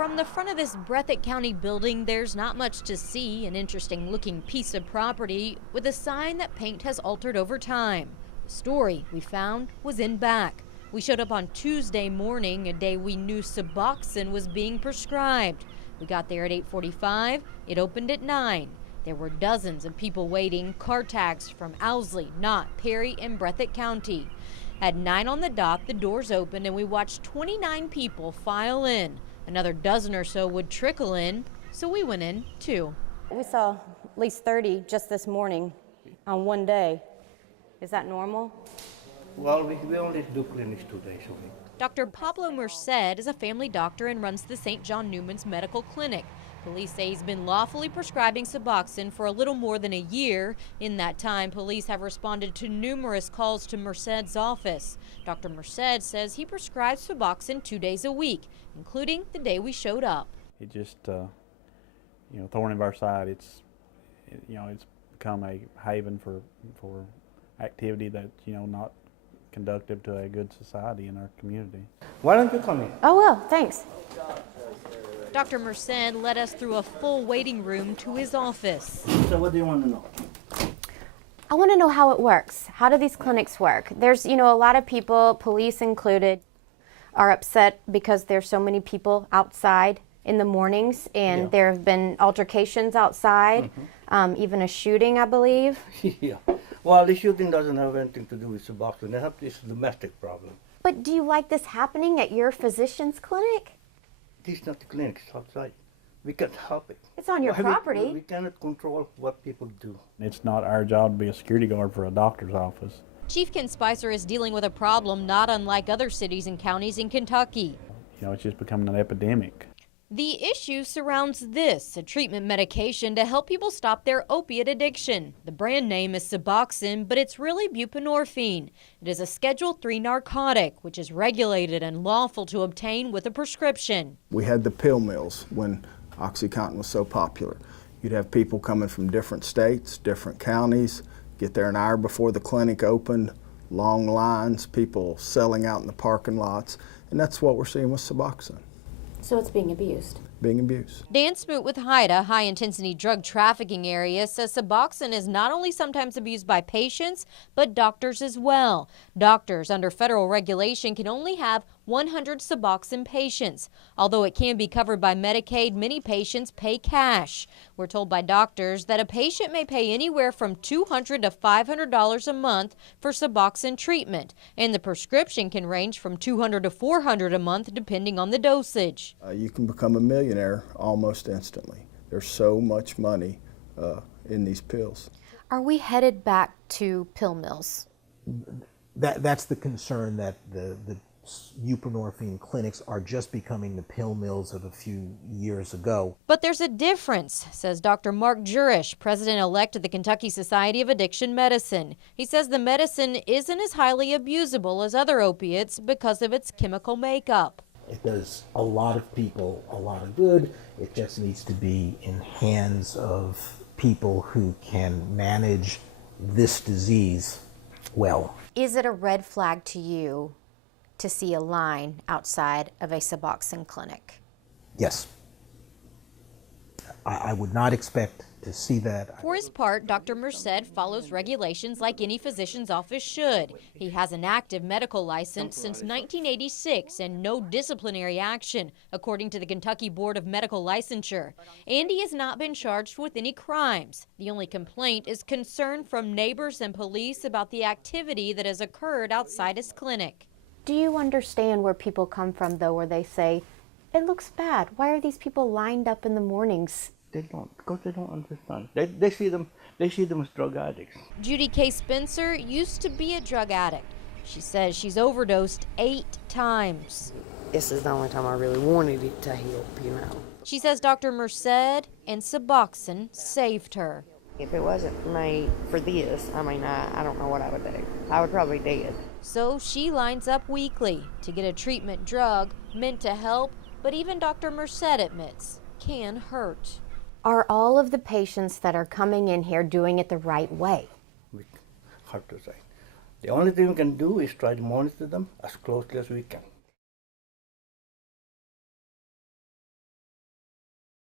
From the front of this Breathitt County building, there's not much to see. An interesting looking piece of property with a sign that paint has altered over time. The story we found was in back. We showed up on Tuesday morning, a day we knew Suboxone was being prescribed. We got there at 8:45. It opened at 9. There were dozens of people waiting, car tags from Owsley, Knott, Perry, and Breathitt County. At 9 on the dot, the doors opened and we watched 29 people file in. Another dozen or so would trickle in, so we went in too. We saw at least 30 just this morning on one day. Is that normal? Well, we only do clinics 2 days a week. Dr. Pablo Merced is a family doctor and runs the St. John Newman's Medical Clinic. Police say he's been lawfully prescribing Suboxone for a little more than a year. In that time, police have responded to numerous calls to Merced's office. Dr. Merced says he prescribes Suboxone 2 days a week, including the day we showed up. It just, thorn in our side. It's become a haven for activity that, not conducive to a good society in our community. Why don't you come in? Oh, well, thanks. Dr. Merced led us through a full waiting room to his office. So what do you want to know? I want to know how it works. How do these clinics work? There's, a lot of people, police included, are upset because there's so many people outside in the mornings, and there have been altercations outside, even a shooting, I believe. Yeah. Well, the shooting doesn't have anything to do with Suboxone. They have this domestic problem. But do you like this happening at your physician's clinic? This is not the clinic, it's outside. We can't help it. It's on your property. We cannot control what people do. It's not our job to be a security guard for a doctor's office. Chief Ken Spicer is dealing with a problem not unlike other cities and counties in Kentucky. It's just becoming an epidemic. The issue surrounds this, a treatment medication to help people stop their opiate addiction. The brand name is Suboxone, but it's really buprenorphine. It is a Schedule III narcotic, which is regulated and lawful to obtain with a prescription. We had the pill mills when Oxycontin was so popular. You'd have people coming from different states, different counties, get there an hour before the clinic opened, long lines, people selling out in the parking lots, and that's what we're seeing with Suboxone. So it's being abused. Being abused. Dan Smoot with HIDA, high-intensity drug trafficking area, says Suboxone is not only sometimes abused by patients, but doctors as well. Doctors under federal regulation can only have 100 Suboxone patients. Although it can be covered by Medicaid, many patients pay cash. We're told by doctors that a patient may pay anywhere from $200 to $500 a month for Suboxone treatment, and the prescription can range from $200 to $400 a month depending on the dosage. You can become a millionaire almost instantly. There's so much money in these pills. Are we headed back to pill mills? That's the concern, that the buprenorphine clinics are just becoming the pill mills of a few years ago. But there's a difference, says Dr. Mark Jurish, president-elect of the Kentucky Society of Addiction Medicine. He says the medicine isn't as highly abusable as other opiates because of its chemical makeup. It does a lot of people a lot of good. It just needs to be in hands of people who can manage this disease well. Is it a red flag to you to see a line outside of a Suboxone clinic? Yes. I would not expect to see that. For his part, Dr. Merced follows regulations like any physician's office should. He has an active medical license since 1986 and no disciplinary action, according to the Kentucky Board of Medical Licensure. And he has not been charged with any crimes. The only complaint is concern from neighbors and police about the activity that has occurred outside his clinic. Do you understand where people come from, though, where they say, it looks bad. Why are these people lined up in the mornings? They don't, because they don't understand. They see them as drug addicts. Judy K. Spencer used to be a drug addict. She says she's overdosed 8 times. This is the only time I really wanted it to help, She says Dr. Merced and Suboxone saved her. If it wasn't for this, I don't know what I would do. I would probably be dead. So she lines up weekly to get a treatment drug meant to help, but even Dr. Merced admits can hurt. Are all of the patients that are coming in here doing it the right way? Hard to say. The only thing we can do is try to monitor them as closely as we can.